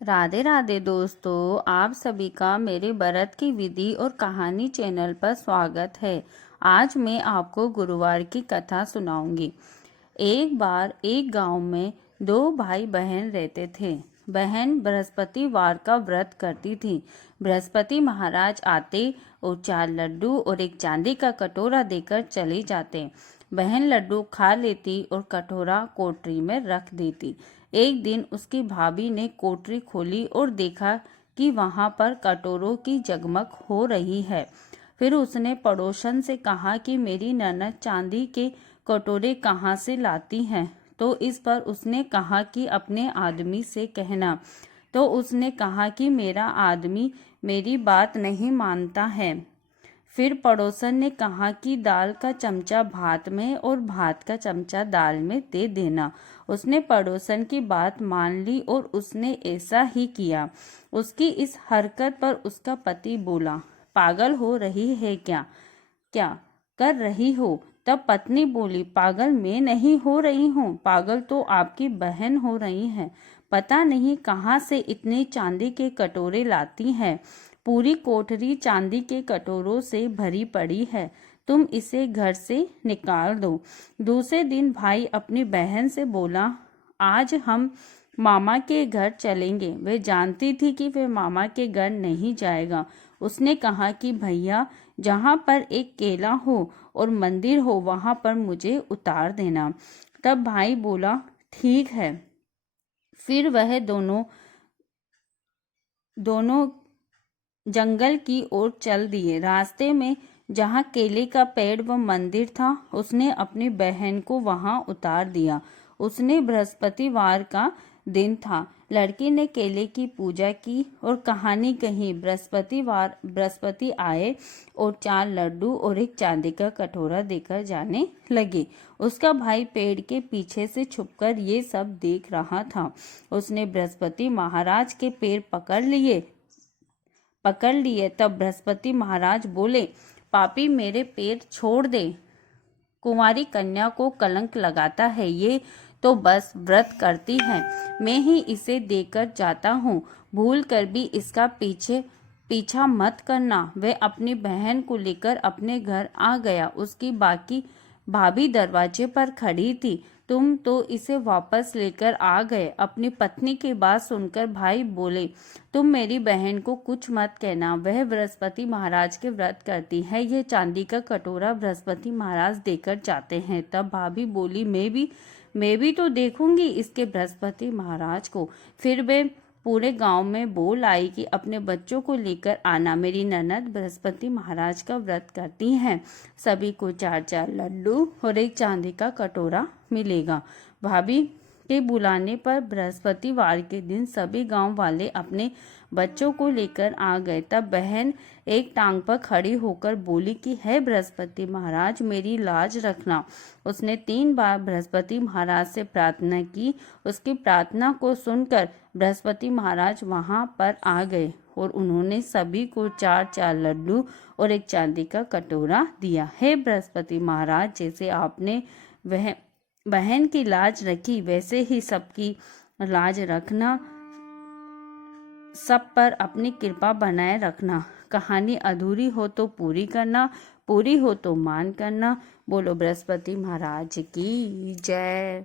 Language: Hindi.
राधे राधे दोस्तों, आप सभी का मेरे व्रत की विधि और कहानी चैनल पर स्वागत है। आज मैं आपको गुरुवार की कथा सुनाऊंगी। एक बार एक गांव में दो भाई बहन रहते थे। बहन बृहस्पतिवार का व्रत करती थी। बृहस्पति महाराज आते और 4 लड्डू और एक चांदी का कटोरा देकर चले जाते। बहन लड्डू खा लेती और कटोरा कोठरी में रख देती। एक दिन उसकी भाभी ने कोठरी खोली और देखा कि वहां पर कटोरों की जगमग हो रही है। फिर उसने पड़ोसन से कहा कि मेरी ननद चांदी के कटोरे कहाँ से लाती हैं। तो इस पर उसने कहा कि अपने आदमी से कहना। तो उसने कहा कि मेरा आदमी मेरी बात नहीं मानता है। फिर पड़ोसन ने कहा कि दाल का चमचा भात में और भात का चमचा दाल में दे देना। उसने पड़ोसन की बात मान ली और उसने ऐसा ही किया। उसकी इस हरकत पर उसका पति बोला, पागल हो रही है क्या? क्या कर रही हो? तब पत्नी बोली, पागल मैं नहीं हो रही हूँ, पागल तो आपकी बहन हो रही है। पता नहीं कहाँ से इतने चांदी के कटोरे लाती हैं। पूरी कोठरी चांदी के कटोरों से भरी पड़ी है। तुम इसे घर से निकाल दो। दूसरे दिन भाई अपनी बहन से बोला, आज हम मामा के घर चलेंगे। वे जानती थी कि वे मामा के घर नहीं जाएगा। उसने कहा कि भैया, जहाँ पर एक केला हो और मंदिर हो वहां पर मुझे उतार देना। तब भाई बोला, ठीक है। फिर वह दोनों जंगल की ओर चल दिए। रास्ते में जहाँ केले का पेड़ व मंदिर था, उसने अपनी बहन को वहां उतार दिया। उसने बृहस्पतिवार का दिन था। लड़की ने केले की पूजा की और कहानी कही। बृहस्पति आए और 4 लड्डू और एक चांदी का कटोरा देकर जाने लगे। उसका भाई पेड़ के पीछे से छुपकर ये सब देख रहा था। उसने बृहस्पति महाराज के पैर पकड़ लिए। तब बृहस्पति महाराज बोले, पापी मेरे पैर छोड़ दे। कुंवारी कन्या को कलंक लगाता है। ये तो बस व्रत करती है। मैं ही इसे देकर जाता हूँ। भूल कर भी इसका पीछा मत करना। वह अपनी बहन को लेकर अपने घर आ गया। उसकी बाकी भाभी दरवाजे पर खड़ी थी। तुम तो इसे वापस लेकर आ गए। अपनी पत्नी की बात सुनकर भाई बोले, तुम मेरी बहन को कुछ मत कहना। वह बृहस्पति महाराज के व्रत करती है। यह चांदी का कटोरा बृहस्पति महाराज देकर जाते हैं। तब भाभी बोली, मैं भी तो देखूंगी इसके बृहस्पति महाराज को। फिर वे पूरे गांव में बोल आई कि अपने बच्चों को लेकर आना, मेरी ननद बृहस्पति महाराज का व्रत करती हैं। सभी को 4-4 लड्डू और एक चांदी का कटोरा मिलेगा। भाभी के बुलाने पर बृहस्पतिवार के दिन सभी गांव वाले अपने बच्चों को लेकर आ गए। तब बहन एक टांग पर खड़ी होकर बोली कि हे बृहस्पति महाराज, मेरी लाज रखना। उसने 3 बार बृहस्पति महाराज से प्रार्थना की। उसकी प्रार्थना को सुनकर बृहस्पति महाराज वहां पर आ गए और उन्होंने सभी को 4-4 लड्डू और एक चांदी का कटोरा दिया। हे बृहस्पति महाराज, जैसे आपने वह बहन की लाज रखी, वैसे ही सबकी लाज रखना। सब पर अपनी कृपा बनाए रखना। कहानी अधूरी हो तो पूरी करना, पूरी हो तो मान करना। बोलो बृहस्पति महाराज की जय।